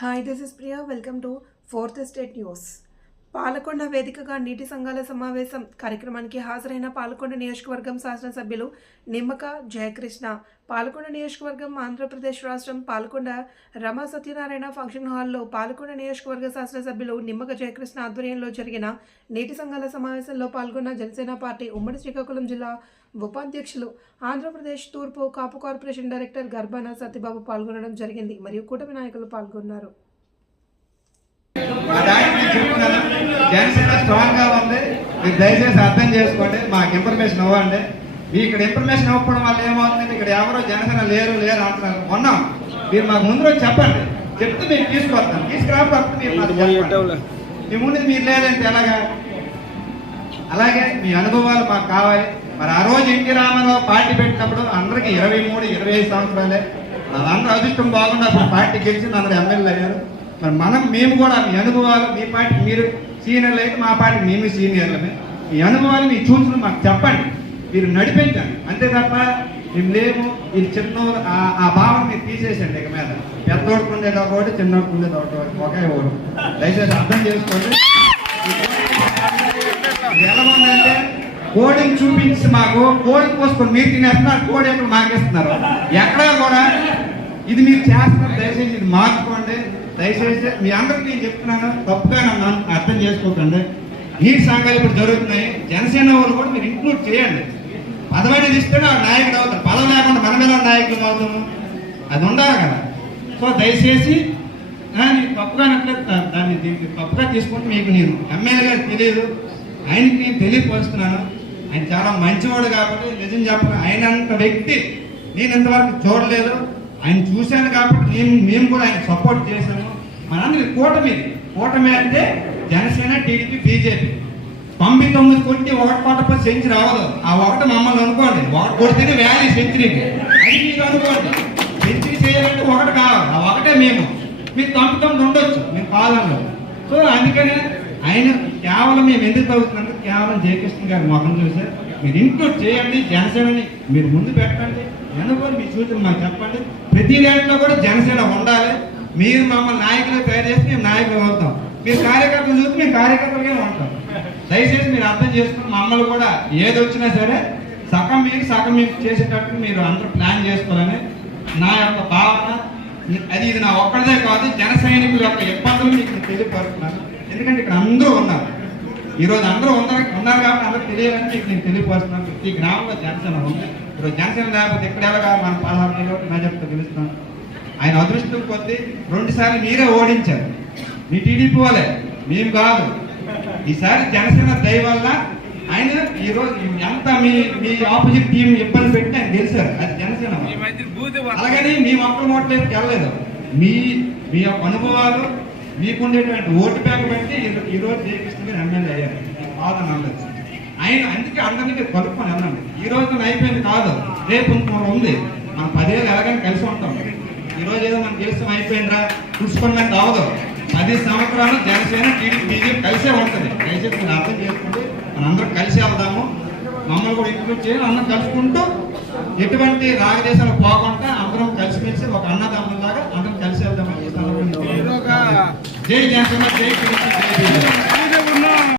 Hi, this is Priya. Welcome to fourth state news. Palakonda వేదికగా నీటి సంఘాల సమావేశం కార్యక్రమానికి హాజరైన పాలకొండ నియోజకవర్గం శాసనసభ్యులు నిమ్మక జయకృష్ణ. పాలకొండ నియోజకవర్గం ఆంధ్రప్రదేశ్ రాష్ట్రం పాలకొండ రమా సత్యనారాయణ ఫంక్షన్ హాల్లో పాలకొండ నియోజకవర్గ శాసనసభ్యులు నిమ్మక జయకృష్ణ ఆధ్వర్యంలో జరిగిన నీటి సంఘాల సమావేశంలో పాల్గొన్న జనసేన పార్టీ ఉమ్మడి శ్రీకాకుళం జిల్లా ఉపాధ్యక్షులు, ఆంధ్రప్రదేశ్ తూర్పు కాపు కార్పొరేషన్ డైరెక్టర్ గర్భాన సత్యబాబు పాల్గొనడం జరిగింది. మరియు కూటమి నాయకులు పాల్గొన్నారు. జనసేన స్ట్రాంగ్ గా ఉంది. మీరు దయచేసి అర్థం చేసుకోండి, మాకు ఇన్ఫర్మేషన్ ఇవ్వండి. మీ ఇక్కడ ఇన్ఫర్మేషన్ ఇవ్వడం వల్ల ఏమవుతుంది, ఇక్కడ ఎవరో జనసేన లేరు అంటున్నారు. ఉన్నాం, మీరు మాకు ముందు రోజు చెప్పండి, చెప్తే మేము తీసుకొస్తాం. తీసుకురాకపోతే మీ ముందు మీరు లేదంటే ఎలాగా? అలాగే మీ అనుభవాలు మాకు కావాలి. మరి ఆ రోజు ఎన్టీ రామారావు పార్టీ పెట్టినప్పుడు అందరికీ 23-25 సంవత్సరాలే. వాళ్ళందరూ అదృష్టం బాగున్నప్పుడు పార్టీ గెలిచి అందరూ ఎమ్మెల్యేలు అయ్యారు. మరి మేము కూడా మీ అనుభవాలు, మీ పార్టీ మీరు సీనియర్లు అయితే మా పార్టీ మేము సీనియర్లమే. మీ అనుభవాలు మీ చూసుకుని మాకు చెప్పండి, మీరు నడిపించండి. అంతే తప్ప మేము లేము ఇది చిన్న ఆ భావం మీరు తీసేసండి. ఇక మీద పెద్దోడుకు ఉండేది ఒకటి, చిన్నోడుకు ఉండేది ఒకటి, ఒకే ఓడు. దయచేసి అర్థం చేసుకోండి. ఎలా ఉందంటే కోడింగ్ చూపించి మాకు కోడింగ్ పోసుకొని మీరు తినేస్తున్నారు, కోడి ఎక్కడ మాకేస్తున్నారు. ఎక్కడా కూడా ఇది మీరు చేస్తున్నారు. దయచేసి ఇది మార్చుకోండి. దయచేసి మీ అందరికీ నేను చెప్తున్నాను, తప్పుగా నన్ను అర్థం చేసుకోకండి. నీటి సంఘాలు ఇప్పుడు జరుగుతున్నాయి. జనసేన వాళ్ళు కూడా మీరు ఇంక్లూడ్ చేయండి. పదవి ఇస్తే నాయకుడు అవుతారు. పదవి లేకుండా మన మీద నాయకులు అవుతాము, అది ఉండాలి కదా. సో దయచేసి తప్పుగా దాన్ని దీనికి తప్పుగా తీసుకుంటే మీకు నేను ఎమ్మెల్యే గారు తెలియదు, ఆయనకి నేను తెలియపరుస్తున్నాను. ఆయన చాలా మంచివాడు కాబట్టి నిజం చెప్పను, ఆయనంత వ్యక్తి నేను ఇంతవరకు చూడలేదు. ఆయన చూశాను కాబట్టి మేము కూడా ఆయన సపోర్ట్ చేశాము. మనందరి కూటమి అంటే జనసేన, టీడీపీ, బీజేపీ 99 కొట్టి 1 కొట్టపై సెంచరీ అవ్వదు. ఆ ఒకటి మమ్మల్ని అనుకోండి, ఒకటి కొడితేనే వ్యాలీ సెంచరీకి. అది మీకు అనుకోండి. సెంచరీ చేయాలంటే ఒకటి కావాలి, ఆ ఒకటే మేము. మీరు 99 ఉండొచ్చు, మేము కాదన్నాం. సో అందుకనే ఆయన కేవలం మేము ఎందుకు తగ్గుతున్నాం, కేవలం జయకృష్ణ గారి మొహం చూసారు. మీరు ఇంక్లూడ్ చేయండి, జనసేనని మీరు ముందు పెట్టండి. ఎందుకు మీ సూచన మాకు చెప్పండి. ప్రతి రేట్లో కూడా జనసేన ఉండాలి. మీరు మమ్మల్ని నాయకులు తయారు చేసి మేము నాయకులు అవుతాం. మీరు కార్యకర్తలు చూస్తే మేము కార్యకర్తలుగా ఉంటాం. దయచేసి మీరు అర్థం చేసుకుని మమ్మల్ని కూడా ఏది వచ్చినా సరే సగం మీకు చేసేటట్టు మీరు అందరూ ప్లాన్ చేసుకోవాలని నా యొక్క భావన. అది ఇది నా ఒక్కడిదే కాదు, జన సైనికుల యొక్క ఇబ్బందులు మీకు తెలియపరుస్తున్నాను. ఎందుకంటే ఇక్కడ అందరూ ఉన్నారు. ఈరోజు అందరూ ఉన్నారు కాబట్టి అందరూ తెలియాలని మీకు నేను తెలియపరుస్తున్నాను. ప్రతి గ్రామంలో జనసేన ఉంది. ఇప్పుడు జనసేన లేకపోతే ఇక్కడ ఎలాగా మన 16 నా చెప్తే గెలుస్తాను. ఆయన అదృష్టం కొద్దీ 2 సార్లు మీరే ఓడించారు. మీ టీడీపీ వాళ్ళే, మేము కాదు. ఈసారి జనసేన దయ వల్ల ఆయన ఈరోజు ఎంత మీ ఆపోజిట్ టీం ఇబ్బంది పెట్టి ఆయన గెలిచారు. అది జనసేన. అలాగని మీ ఒక్కరు ఓట్లేదు గెలలేదు. మీ యొక్క అనుభవాలు, మీకుండేటువంటి ఓటు బ్యాంక్ బట్టి ఈరోజు జయకృష్ణ గారు ఎమ్మెల్యే అయ్యారు. బాధ నమ్మలేదు ఆయన. అందుకే అందరినీ కలుపుకొని వెళ్ళండి. ఈ రోజు అయిపోయింది కాదు, రేపు ఉంది. మనం 10 ఏళ్ళు ఎలాగైనా కలిసి ఉంటాం. ఈరోజు ఏదో మనం గెలుస్తాం అయిపోయిందిరా చూసుకోవడానికి అవదు. 10 సంవత్సరాలు జనసేన, టీడీపీ, బీజేపీ కలిసే ఉంటుంది. దయచేసి మీరు అర్థం చేసుకుంటే మనందరం కలిసి వెళ్దాము. మమ్మల్ని కూడా ఇంక్లూడ్ చేయాలి. అందరం కలుసుకుంటూ ఎటువంటి రాగదేశాలు పోకుండా అందరం కలిసిమెలిసి ఒక అన్నదమ్ములాగా అందరం కలిసి వెళ్దామని. జై జనసేన, జై టీడీపీ, జై బీజేపీ.